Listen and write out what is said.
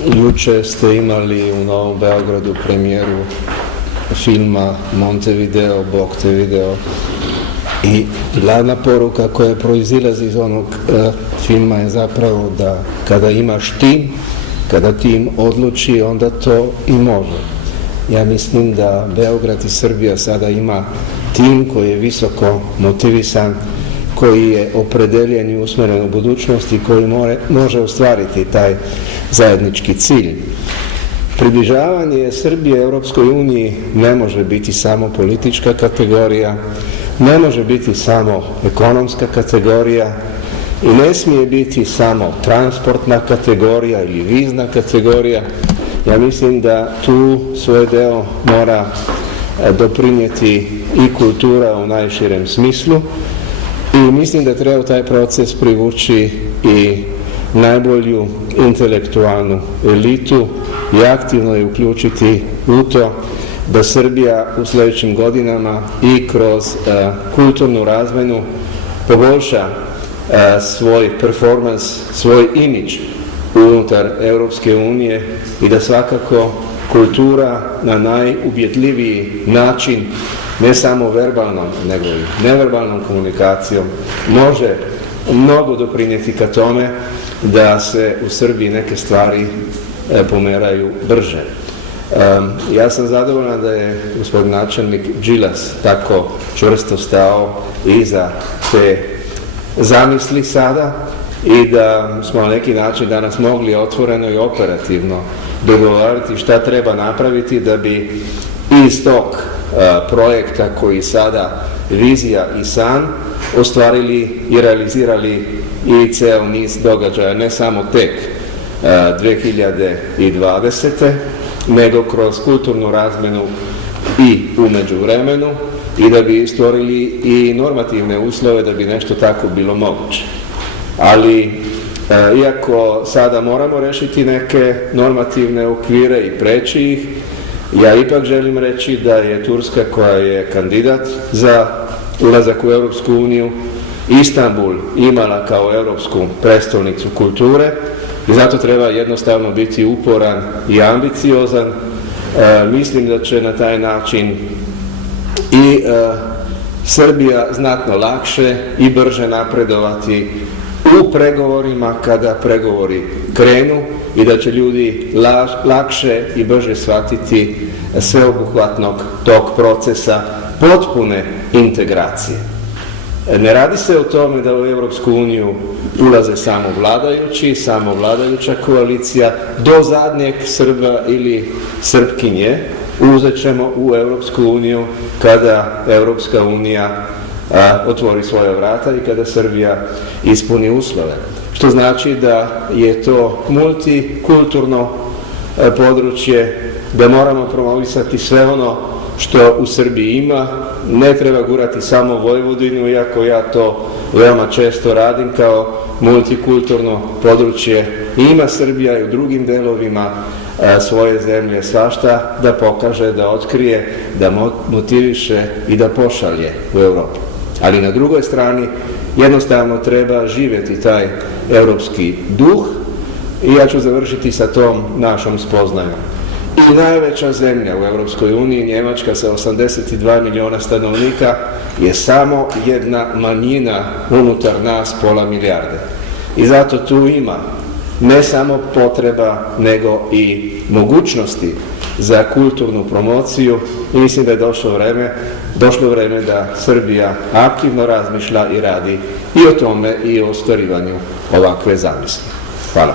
Juče ste imali u Novom Beogradu premijeru filma Montevideo, Montevideo i glavna poruka koja proizilazi iz onog filma je zapravo da kada imaš tim, kada tim odluči, onda to i može. Ja mislim da Beograd i Srbija sada ima tim koji je visoko motivisan, koji je opredeljen i usmeren u budućnosti, koji može ostvariti taj zajednički cilj. Približavanje Srbije Evropskoj uniji ne može biti samo politička kategorija, ne može biti samo ekonomska kategorija i ne smije biti samo transportna kategorija ili vizna kategorija. Ja mislim da tu svoj deo mora doprinijeti i kultura u najširem smislu i mislim da treba taj proces privući i najbolju intelektualnu elitu i aktivno je uključiti u to da Srbija u sljedećim godinama i kroz kulturnu razmenu poboljša svoj performans, svoj imidž unutar Evropske unije i da svakako kultura na najubjedljiviji način, ne samo verbalnom, nego i neverbalnom komunikacijom, može mnogo doprinijeti ka tome da se u Srbiji neke stvari pomeraju brže. Ja sam zadovoljan da je gospodin načelnik Đilas tako čvrsto stao iza te zamisli sada i da smo na neki način danas mogli otvoreno i operativno dogovarati šta treba napraviti da bi iz tog projekta koji sada vizija i san ostvarili i realizirali i ceo niz događaja, ne samo tek 2020. nego kroz kulturnu razmenu i u međuvremenu i da bi stvorili i normativne uslove da bi nešto tako bilo moguće. Ali, iako sada moramo rešiti neke normativne okvire i preći ih, ja ipak želim reći da je Turska, koja je kandidat za ulazak u Evropsku uniju, Istanbul imala kao evropsku prestonicu kulture i zato treba jednostavno biti uporan i ambiciozan. Mislim da će na taj način i Srbija znatno lakše i brže napredovati u pregovorima kada pregovori krenu i da će ljudi lakše i brže shvatiti sveobuhvatnog tog procesa potpune integracije. Ne radi se o tome da u Evropsku uniju ulaze samo vladajući, samo vladajuća koalicija, do zadnjeg Srba ili Srpkinje uzet ćemo u Evropsku uniju kada Evropska unija otvori svoja vrata i kada Srbija ispuni uslove. Što znači da je to multikulturno područje, da moramo promovisati sve ono što u Srbiji ima, ne treba gurati samo Vojvodinu, iako ja to veoma često radim kao multikulturno područje. Ima Srbija i u drugim delovima svoje zemlje svašta da pokaže, da otkrije, da motiviše i da pošalje u Evropu. Ali na drugoj strani jednostavno treba živjeti taj evropski duh i ja ću završiti sa tom našom spoznajom. I najveća zemlja u Evropskoj uniji, Njemačka sa 82 miliona stanovnika, je samo jedna manjina unutar nas, pola milijarde. I zato tu ima ne samo potreba, nego i mogućnosti za kulturnu promociju i mislim da je došlo vreme da Srbija aktivno razmišlja i radi i o tome i o ostvarivanju ovakve zamisli. Hvala.